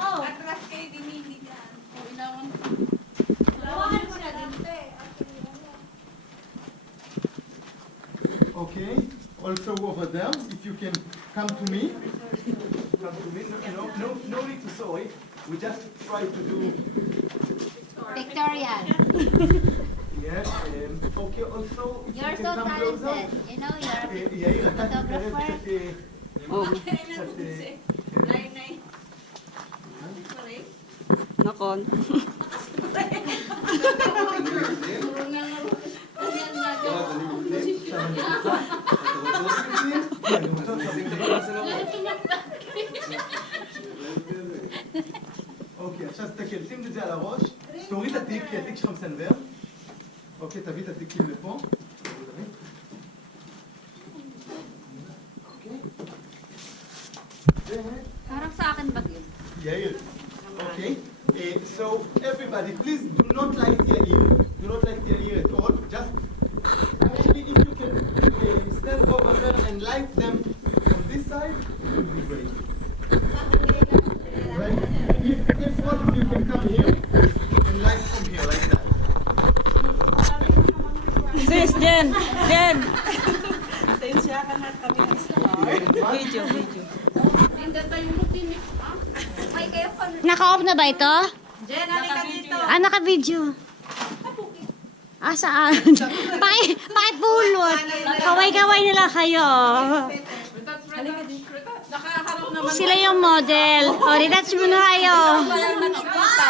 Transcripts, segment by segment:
Oh. Atras kayo dinili dyan. O, ilawan ko. Lawahan mo na din, te. Okay. Also over there, if you can come to me. Come to me. No need to sew it. We just try to do. Victorian. Yes. Okay. Also, if You're you so can come closer. talented. You know, you're יאיר, אתה תתקרב photographer. קצת. קצת, Nay. Sorry. Nakon. אוקיי, עכשיו תסתכל, שים את זה על הראש, תוריד את התיק, כי התיק שלך מסנוור. אוקיי, תביא את התיקים לפה. Parang sa akin ba yun? Yair. Okay. So everybody, please do not light your ear. Do not light your ear at all. Just actually, if you can stand over there and light them from this side, it would be great. Right? If one of you can come here and light from here like that. Sis, Jen! Jen! Sensya ka na kami. Video. Hindi tayo routine. Ay, kayo pa. Naka-off na ba ito? Jen, halika dito. Naka-video. Saan? Pakipulot. Kaway-kaway nila kayo. Halika dito. Nakaharap naman. Sila yung model. O, detach muna kayo.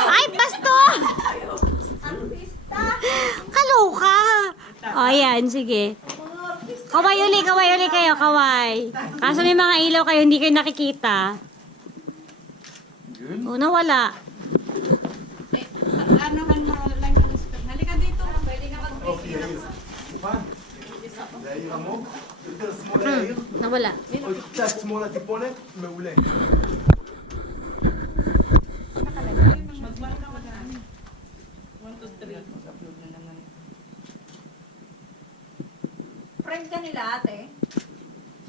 Ay, basto! Kaloka. O, ayan, sige. Kaway uli kayo, kaway. Kaso may mga ilaw kayo, hindi kayo nakikita. Good. O, nawala. Anohan mo lang yung spell. Halika dito. Pwede ka Okay, Yair. מוכן? יאיר עמוק. יותר שמאלה יאיר. Nawala. עוד קצת שמאלה טיפונת. מעולה. Magmano ka madami. 1, 2, 3. Upload na naman. Friend ka nila, ate?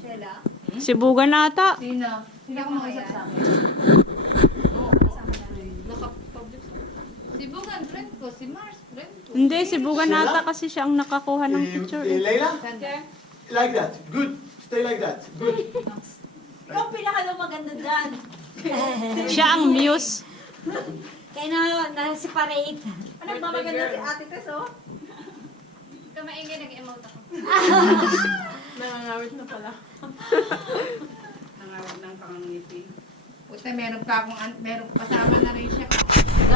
Sheila? Sibugan na ata. Sino? Sino ko mag-usap sa akin? Naka-public. Si Bugan, friend ko. Si Mars, friend ko. Hindi, sibugan na ata kasi siya ang nakakuha ng picture. לילה? Okay. Like that. Good. Stay like that. Good. Ikaw ang pinaka-maganda dyan. Siya ang muse. Kaya na-separate. Ano ba maganda si ate Tess, oh? Kamaingay nag-emote ako. Nangangawit na pala. Nangawit ng pangangiti. Puta, meron pa kasama na rin siya.